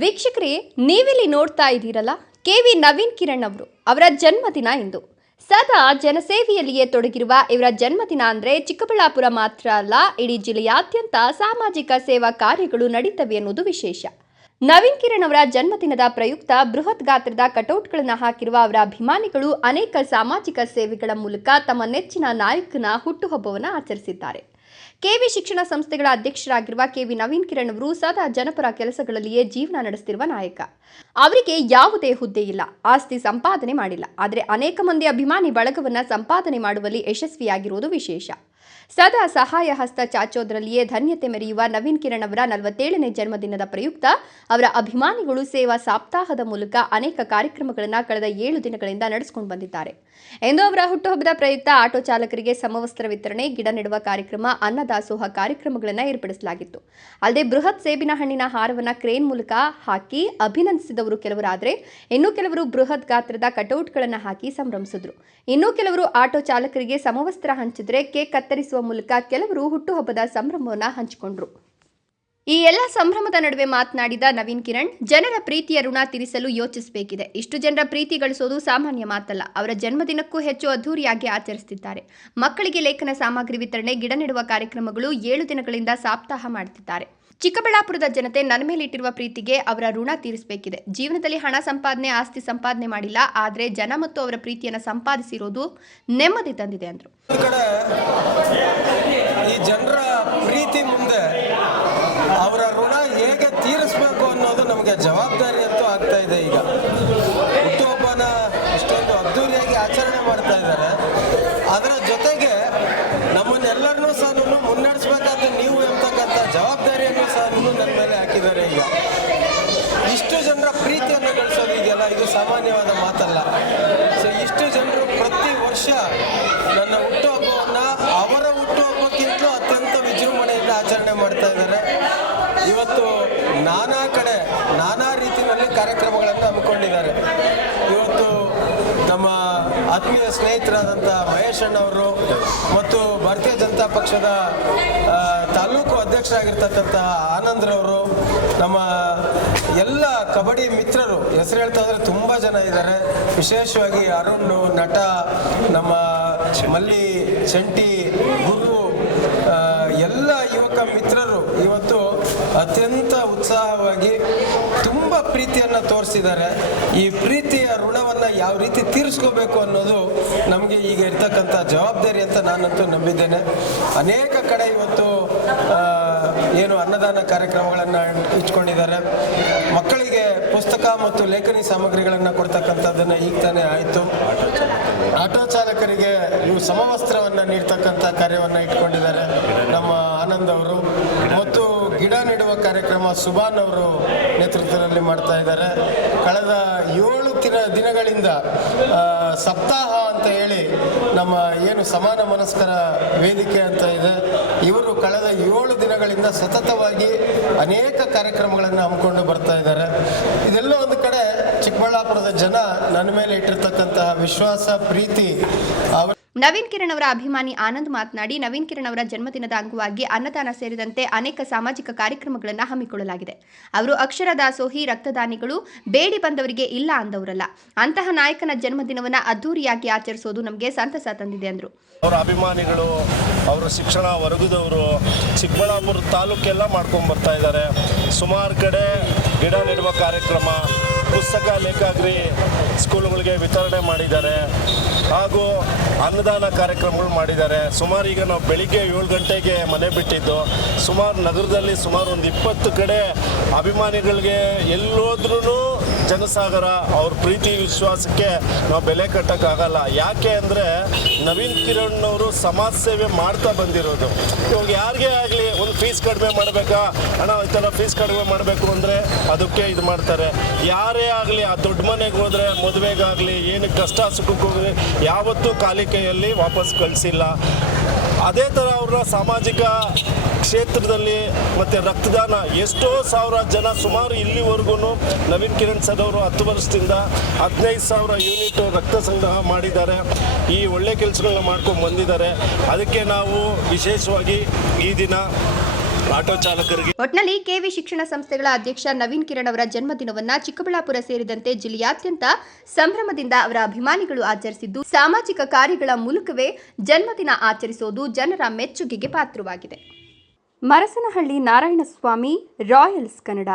ವೀಕ್ಷಕರೇ, ನೀವಿಲ್ಲಿ ನೋಡ್ತಾ ಇದ್ದೀರಲ್ಲ ಕೆ ವಿ ನವೀನ್ ಕಿರಣ್ ಅವರು ಅವರ ಜನ್ಮದಿನ ಇಂದು. ಸದಾ ಜನಸೇವೆಯಲ್ಲಿಯೇ ತೊಡಗಿರುವ ಇವರ ಜನ್ಮದಿನ ಅಂದರೆ ಚಿಕ್ಕಬಳ್ಳಾಪುರ ಮಾತ್ರ ಅಲ್ಲ, ಇಡೀ ಜಿಲ್ಲೆಯಾದ್ಯಂತ ಸಾಮಾಜಿಕ ಸೇವಾ ಕಾರ್ಯಗಳು ನಡೀತವೆ ಅನ್ನೋದು ವಿಶೇಷ. ನವೀನ್ ಕಿರಣ್ ಅವರ ಜನ್ಮದಿನದ ಪ್ರಯುಕ್ತ ಬೃಹತ್ ಗಾತ್ರದ ಕಟೌಟ್ಗಳನ್ನು ಹಾಕಿರುವ ಅವರ ಅಭಿಮಾನಿಗಳು ಅನೇಕ ಸಾಮಾಜಿಕ ಸೇವೆಗಳ ಮೂಲಕ ತಮ್ಮ ನೆಚ್ಚಿನ ನಾಯಕನ ಹುಟ್ಟುಹಬ್ಬವನ್ನು ಆಚರಿಸಿದ್ದಾರೆ. ಕೆವಿ ಶಿಕ್ಷಣ ಸಂಸ್ಥೆಗಳ ಅಧ್ಯಕ್ಷರಾಗಿರುವ ಕೆವಿ ನವೀನ್ ಕಿರಣ್ ಅವರು ಸದಾ ಜನಪರ ಕೆಲಸಗಳಲ್ಲಿಯೇ ಜೀವನ ನಡೆಸುತ್ತಿರುವ ನಾಯಕ. ಅವರಿಗೆ ಯಾವುದೇ ಹುದ್ದೆ ಇಲ್ಲ, ಆಸ್ತಿ ಸಂಪಾದನೆ ಮಾಡಿಲ್ಲ. ಆದರೆ ಅನೇಕ ಮಂದಿ ಅಭಿಮಾನಿ ಬಳಗವನ್ನ ಸಂಪಾದನೆ ಮಾಡುವಲ್ಲಿ ಯಶಸ್ವಿಯಾಗಿರುವುದು ವಿಶೇಷ. ಸದಾ ಸಹಾಯ ಹಸ್ತ ಚಾಚೋದ್ರಲ್ಲಿಯೇ ಧನ್ಯತೆ ಮೆರೆಯುವ ನವೀನ್ ಕಿರಣ್ ಅವರ ನಲವತ್ತೇಳನೇ ಜನ್ಮದಿನದ ಪ್ರಯುಕ್ತ, ಅವರ ಅಭಿಮಾನಿಗಳು ಸೇವಾ ಸಪ್ತಾಹದ ಮೂಲಕ ಅನೇಕ ಕಾರ್ಯಕ್ರಮಗಳನ್ನು ಕಳೆದ ಏಳು ದಿನಗಳಿಂದ ನಡೆಸಿಕೊಂಡು ಬಂದಿದ್ದಾರೆ. ಎಂದು ಅವರ ಹುಟ್ಟುಹಬ್ಬದ ಪ್ರಯುಕ್ತ ಆಟೋ ಚಾಲಕರಿಗೆ ಸಮವಸ್ತ್ರ ವಿತರಣೆ, ಗಿಡ ನೆಡುವ ಕಾರ್ಯಕ್ರಮ, ಅನ್ನದಾಸೋಹ ಕಾರ್ಯಕ್ರಮಗಳನ್ನು ಏರ್ಪಡಿಸಲಾಗಿತ್ತು. ಅಲ್ಲದೆ ಬೃಹತ್ ಸೇಬಿನ ಹಣ್ಣಿನ ಹಾರವನ್ನು ಕ್ರೇನ್ ಮೂಲಕ ಹಾಕಿ ಅಭಿನಂದಿಸಿದವರು ಕೆಲವರಾದರೆ, ಇನ್ನು ಕೆಲವರು ಬೃಹತ್ ಗಾತ್ರದ ಕಟೌಟ್ಗಳನ್ನು ಹಾಕಿ ಸಂಭ್ರಮಿಸಿದ್ರು. ಇನ್ನೂ ಕೆಲವರು ಆಟೋ ಚಾಲಕರಿಗೆ ಸಮವಸ್ತ್ರ ಹಂಚಿದ್ರೆ ಕೇಕ್ ಕತ್ತರಿಸುವ ಮೂಲಕ ಕೆಲವರು ಹುಟ್ಟುಹಬ್ಬದ ಸಂಭ್ರಮವನ್ನು ಹಂಚಿಕೊಂಡ್ರು. ಈ ಎಲ್ಲ ಸಂಭ್ರಮದ ನಡುವೆ ಮಾತನಾಡಿದ ನವೀನ್ ಕಿರಣ್, ಜನರ ಪ್ರೀತಿಯ ಋಣ ತೀರಿಸಲು ಯೋಚಿಸಬೇಕಿದೆ. ಇಷ್ಟು ಜನರ ಪ್ರೀತಿ ಗಳಿಸೋದು ಸಾಮಾನ್ಯ ಮಾತಲ್ಲ. ಅವರ ಜನ್ಮದಿನಕ್ಕೂ ಹೆಚ್ಚು ಅದ್ಧೂರಿಯಾಗಿ ಆಚರಿಸುತ್ತಿದ್ದಾರೆ ಮಕ್ಕಳಿಗೆ ಲೇಖನ ಸಾಮಗ್ರಿ ವಿತರಣೆ, ಗಿಡ ನೆಡುವ ಕಾರ್ಯಕ್ರಮಗಳು ಏಳು ದಿನಗಳಿಂದ ಸಾಪ್ತಾಹ ಮಾಡುತ್ತಿದ್ದಾರೆ ಚಿಕ್ಕಬಳ್ಳಾಪುರದ ಜನತೆ ನನ್ನ ಮೇಲೆ ಇಟ್ಟಿರುವ ಪ್ರೀತಿಗೆ ಅವರ ಋಣ ತೀರಿಸಬೇಕಿದೆ. ಜೀವನದಲ್ಲಿ ಹಣ ಸಂಪಾದನೆ, ಆಸ್ತಿ ಸಂಪಾದನೆ ಮಾಡಿಲ್ಲ, ಆದರೆ ಜನ ಮತ್ತು ಅವರ ಪ್ರೀತಿಯನ್ನು ಸಂಪಾದಿಸಿರೋದು ನೆಮ್ಮದಿ ತಂದಿದೆ ಅಂದರು. ಈ ಜನರ ಪ್ರೀತಿ ಮುಂದೆ ಅವರ ಋಣ ಹೇಗೆ ತೀರಿಸ್ಬೇಕು ಅನ್ನೋದು ನಮಗೆ ಜವಾಬ್ದಾರಿ ಅಂತೂ ಆಗ್ತಾ ಇದೆ ಈಗ ಹುಟ್ಟುಹಬ್ಬನ ಇಷ್ಟೊಂದು ಅದ್ಧೂರಿಯಾಗಿ ಆಚರಣೆ ಮಾಡ್ತಾ ಇದ್ದಾರೆ ಅದರ ಜೊತೆಗೆ ನಮ್ಮನ್ನೆಲ್ಲರನ್ನೂ ಸಹ ಮುನ್ನಡೆಸ್ಬೇಕಾದ್ರೆ ನೀವು ಎಂಬತಕ್ಕಂಥ ಜವಾಬ್ದಾರಿಯನ್ನು ಸಹ ನನ್ನ ಮೇಲೆ ಹಾಕಿದ್ದಾರೆ ಈಗ ಇಷ್ಟು ಜನರ ಪ್ರೀತಿಯನ್ನು ಗಳಿಸೋದು ಇದೆಯಲ್ಲ ಇದು ಸಾಮಾನ್ಯವಾದ ಮಾತಲ್ಲ. ಸೊ ಇಷ್ಟು ಜನರು ಪ್ರತಿ ವರ್ಷ ನನ್ನ ಹುಟ್ಟುಹಬ್ಬವನ್ನು ಅವರ ಹುಟ್ಟುಹಬ್ಬಕ್ಕಿಂತಲೂ ಅತ್ಯಂತ ವಿಜೃಂಭಣೆಯಿಂದ ಆಚರಣೆ ಮಾಡ್ತಾ ಇದ್ದಾರೆ. ಇವತ್ತು ನಾನಾ ಕಡೆ ನಾನಾ ರೀತಿಯಲ್ಲಿ ಕಾರ್ಯಕ್ರಮಗಳನ್ನು ಹಮ್ಮಿಕೊಂಡಿದ್ದಾರೆ. ಇವತ್ತು ನಮ್ಮ ಆತ್ಮೀಯ ಸ್ನೇಹಿತರಾದಂಥ ಮಹೇಶ್ ಅಣ್ಣವರು ಮತ್ತು ಭಾರತೀಯ ಜನತಾ ಪಕ್ಷದ ತಾಲೂಕು ಅಧ್ಯಕ್ಷರಾಗಿರ್ತಕ್ಕಂತಹ ಆನಂದ್ರವರು, ನಮ್ಮ ಎಲ್ಲ ಕಬಡ್ಡಿ ಮಿತ್ರರು, ಹೆಸರು ಹೇಳ್ತಾ ಇದ್ರೆ ತುಂಬ ಜನ ಇದ್ದಾರೆ. ವಿಶೇಷವಾಗಿ ಅರುಣ್, ನಟ, ನಮ್ಮ ಮಲ್ಲಿ, ಚಂಟಿ, ಗುರು ಎಲ್ಲ ಯುವಕ ಮಿತ್ರರು ಇವತ್ತು ಅತ್ಯಂತ ಉತ್ಸಾಹವಾಗಿ ತುಂಬ ಪ್ರೀತಿಯನ್ನು ತೋರಿಸಿದ್ದಾರೆ. ಈ ಪ್ರೀತಿಯ ಋಣವನ್ನು ಯಾವ ರೀತಿ ತೀರಿಸ್ಕೋಬೇಕು ಅನ್ನೋದು ನಮಗೆ ಈಗ ಇರ್ತಕ್ಕಂಥ ಜವಾಬ್ದಾರಿ ಅಂತ ನಾನಂತೂ ನಂಬಿದ್ದೇನೆ. ಅನೇಕ ಕಡೆ ಇವತ್ತು ಏನು ಅನ್ನದಾನ ಕಾರ್ಯಕ್ರಮಗಳನ್ನು ಇಟ್ಕೊಂಡಿದ್ದಾರೆ. ಮಕ್ಕಳಿಗೆ ಪುಸ್ತಕ ಮತ್ತು ಲೇಖನಿ ಸಾಮಗ್ರಿಗಳನ್ನು ಕೊಡ್ತಕ್ಕಂಥದ್ದನ್ನು ಈಗ ತಾನೇ ಆಯಿತು. ಆಟೋ ಚಾಲಕರಿಗೆ ಇವು ಸಮವಸ್ತ್ರವನ್ನು ನೀಡ್ತಕ್ಕಂಥ ಕಾರ್ಯವನ್ನು ಇಟ್ಕೊಂಡಿದ್ದಾರೆ ನಮ್ಮ ಆನಂದ್ ಅವರು. ಕಾರ್ಯಕ್ರಮ ಸುಭಾನ್ ಅವರು ನೇತೃತ್ವದಲ್ಲಿ ಮಾಡ್ತಾ ಇದ್ದಾರೆ. ಕಳೆದ ಏಳು ದಿನ ದಿನಗಳಿಂದ ಸಪ್ತಾಹ ಅಂತ ಹೇಳಿ ನಮ್ಮ ಏನು ಸಮಾನ ಮನಸ್ಕರ ವೇದಿಕೆ ಅಂತ ಇದೆ. ಇವರು ಕಳೆದ ಏಳು ದಿನಗಳಿಂದ ಸತತವಾಗಿ ಅನೇಕ ಕಾರ್ಯಕ್ರಮಗಳನ್ನು ಹಮ್ಮಿಕೊಂಡು ಬರ್ತಾ ಇದ್ದಾರೆ. ಇದೆಲ್ಲ ಒಂದು ಕಡೆ ಚಿಕ್ಕಬಳ್ಳಾಪುರದ ಜನ ನನ್ನ ಮೇಲೆ ಇಟ್ಟಿರ್ತಕ್ಕಂತಹ ವಿಶ್ವಾಸ, ಪ್ರೀತಿ ಅವರ ನವೀನ್ ಕಿರಣ್ ಅವರ ಅಭಿಮಾನಿ ಆನಂದ್ ಮಾತನಾಡಿ, ನವೀನ್ ಕಿರಣ್ ಅವರ ಜನ್ಮದಿನದ ಅಂಗವಾಗಿ ಅನ್ನದಾನ ಸೇರಿದಂತೆ ಅನೇಕ ಸಾಮಾಜಿಕ ಕಾರ್ಯಕ್ರಮಗಳನ್ನು ಹಮ್ಮಿಕೊಳ್ಳಲಾಗಿದೆ. ಅವರು ಅಕ್ಷರ ದಾಸೋಹಿ, ರಕ್ತದಾನಿಗಳು, ಬೇಡಿ ಬಂದವರಿಗೆ ಇಲ್ಲ ಅಂದವರಲ್ಲ. ಅಂತಹ ನಾಯಕನ ಜನ್ಮದಿನವನ್ನು ಅದ್ದೂರಿಯಾಗಿ ಆಚರಿಸೋದು ನಮಗೆ ಸಂತಸ ತಂದಿದೆ ಅಂದರು. ಅವರ ಅಭಿಮಾನಿಗಳು, ಅವರ ಶಿಕ್ಷಣ ವರ್ಗದವರು ಚಿಕ್ಕಬಳ್ಳಾಪುರ ತಾಲೂಕೆಲ್ಲ ಮಾಡ್ಕೊಂಡು ಬರ್ತಾ ಇದ್ದಾರೆ. ಸುಮಾರು ಕಡೆ ಗಿಡ ನೆಡುವ ಕಾರ್ಯಕ್ರಮ, ಪುಸ್ತಕ ಲೇಖಾಗ್ರಿ ಸ್ಕೂಲ್ಗಳಿಗೆ ವಿತರಣೆ ಮಾಡಿದ್ದಾರೆ. ಹಾಗೂ ಅನ್ನದಾನ ಕಾರ್ಯಕ್ರಮಗಳು ಮಾಡಿದ್ದಾರೆ. ಸುಮಾರು ಈಗ ನಾವು ಬೆಳಿಗ್ಗೆ ಏಳು ಗಂಟೆಗೆ ಮನೆ ಬಿಟ್ಟಿದ್ದು, ಸುಮಾರು ನಗರದಲ್ಲಿ ಸುಮಾರು ಒಂದು ಇಪ್ಪತ್ತು ಕಡೆ ಅಭಿಮಾನಿಗಳಿಗೆ ಎಲ್ಲೋದ್ರೂ ಜನಸಾಗರ, ಅವ್ರ ಪ್ರೀತಿ, ವಿಶ್ವಾಸಕ್ಕೆ ನಾವು ಬೆಲೆ ಕಟ್ಟೋಕ್ಕಾಗಲ್ಲ. ಯಾಕೆ ಅಂದರೆ ನವೀನ್ ಕಿರಣ್ ಅವರು ಸಮಾಜ ಸೇವೆ ಮಾಡ್ತಾ ಬಂದಿರೋದು. ಇವಾಗ ಯಾರಿಗೆ ಆಗಲಿ ಒಂದು ಫೀಸ್ ಕಡಿಮೆ ಮಾಡಬೇಕಾ? ಹಣ ಈ ಥರ ಫೀಸ್ ಕಡಿಮೆ ಮಾಡಬೇಕು ಅಂದರೆ ಅದಕ್ಕೆ ಇದು ಮಾಡ್ತಾರೆ. ಯಾರೇ ಆಗಲಿ ಆ ದೊಡ್ಡ ಮನೆಗೆ ಹೋದರೆ, ಮದುವೆಗಾಗಲಿ, ಏನಕ್ಕೆ ಕಷ್ಟ ಸುಖಕ್ಕೆ ಹೋಗಲಿ ಯಾವತ್ತೂ ಖಾಲಿ ಕೈಯಲ್ಲಿ ವಾಪಸ್ ಕಳಿಸಿಲ್ಲ. ಅದೇ ಥರ ಅವರ ಸಾಮಾಜಿಕ ಕ್ಷೇತ್ರದಲ್ಲಿ ಮತ್ತು ರಕ್ತದಾನ ಎಷ್ಟೋ ಸಾವಿರ ಜನ ಸುಮಾರು ಇಲ್ಲಿವರೆಗೂ ನವೀನ್ ಕಿರಣ್ ಸರ್ ಅವರು ಹತ್ತು ವರ್ಷದಿಂದ ಹದಿನೈದು ಸಾವಿರ ಯೂನಿಟ್ ರಕ್ತ ಸಂಗ್ರಹ ಮಾಡಿದ್ದಾರೆ. ಈ ಒಳ್ಳೆ ಕೆಲಸಗಳನ್ನ ಮಾಡ್ಕೊಂಡು ಬಂದಿದ್ದಾರೆ. ಅದಕ್ಕೆ ನಾವು ವಿಶೇಷವಾಗಿ ಈ ದಿನ ಆಟೋ ಚಾಲಕರಿಗೆ ಒಟ್ನಲ್ಲಿ ಕೆವಿ ಶಿಕ್ಷಣ ಸಂಸ್ಥೆಗಳ ಅಧ್ಯಕ್ಷ ನವೀನ್ ಕಿರಣ್ ಅವರ ಜನ್ಮದಿನವನ್ನ ಚಿಕ್ಕಬಳ್ಳಾಪುರ ಸೇರಿದಂತೆ ಜಿಲ್ಲೆಯಾದ್ಯಂತ ಸಂಭ್ರಮದಿಂದ ಅವರ ಅಭಿಮಾನಿಗಳು ಆಚರಿಸಿದ್ದು, ಸಾಮಾಜಿಕ ಕಾರ್ಯಗಳ ಮೂಲಕವೇ ಜನ್ಮದಿನ ಆಚರಿಸೋದು ಜನರ ಮೆಚ್ಚುಗೆಗೆ ಪಾತ್ರವಾಗಿದೆ. ಮರಸನಹಳ್ಳಿ ನಾರಾಯಣಸ್ವಾಮಿ, ರಾಯಲ್ಸ್ ಕನ್ನಡ.